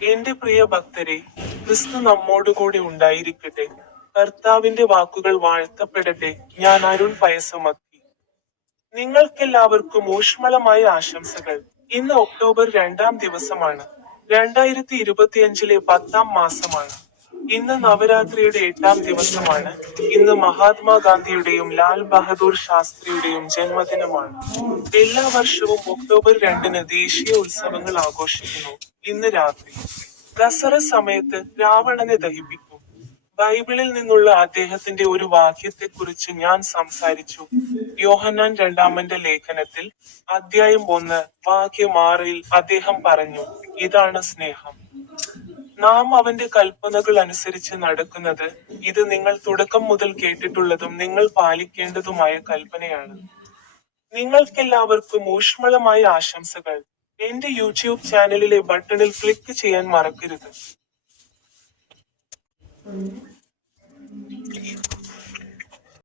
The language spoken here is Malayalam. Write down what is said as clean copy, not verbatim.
എന്റെ പ്രിയ ഭക്തരെ, ക്രിസ്തു നമ്മോടുകൂടി ഉണ്ടായിരിക്കട്ടെ. കർത്താവിന്റെ വാക്കുകൾ വാഴ്ത്തപ്പെടട്ടെ. ഞാൻ അരുൺ പയസുമത്തി. നിങ്ങൾക്കെല്ലാവർക്കും ഊഷ്മളമായ ആശംസകൾ. ഇന്ന് ഒക്ടോബർ 2 ദിവസമാണ്. 2025 10 മാസമാണ്. ഇന്ന് നവരാത്രിയുടെ 8 ദിവസമാണ്. ഇന്ന് മഹാത്മാഗാന്ധിയുടെയും ലാൽ ബഹദൂർ ശാസ്ത്രിയുടെയും ജന്മദിനമാണ്. എല്ലാ വർഷവും ഒക്ടോബർ 2 ദേശീയ ഉത്സവങ്ങൾ ആഘോഷിക്കുന്നു. ഇന്ന് രാത്രി ദസറ സമയത്ത് രാവണനെ ദഹിപ്പിക്കും. ബൈബിളിൽ നിന്നുള്ള അദ്ദേഹത്തിന്റെ ഒരു വാക്യത്തെക്കുറിച്ച് ഞാൻ സംസാരിച്ചു. യോഹന്നാൻ 2 ലേഖനത്തിൽ, അധ്യായം 1, വാക്യം 6 അദ്ദേഹം പറഞ്ഞു, ഇതാണ് സ്നേഹം. നാം അവന്റെ കൽപ്പനകൾ അനുസരിച്ച് നടക്കുന്നത്. ഇത് നിങ്ങൾ തുടക്കം മുതൽ കേട്ടിട്ടുള്ളതും നിങ്ങൾ പാലിക്കേണ്ടതുമായ കൽപ്പനയാണ്. നിങ്ങൾക്കെല്ലാവർക്കും ഊഷ്മളമായ ആശംസകൾ. എന്റെ യൂട്യൂബ് ചാനലിലെ ബട്ടണിൽ ക്ലിക്ക് ചെയ്യാൻ മറക്കരുത്.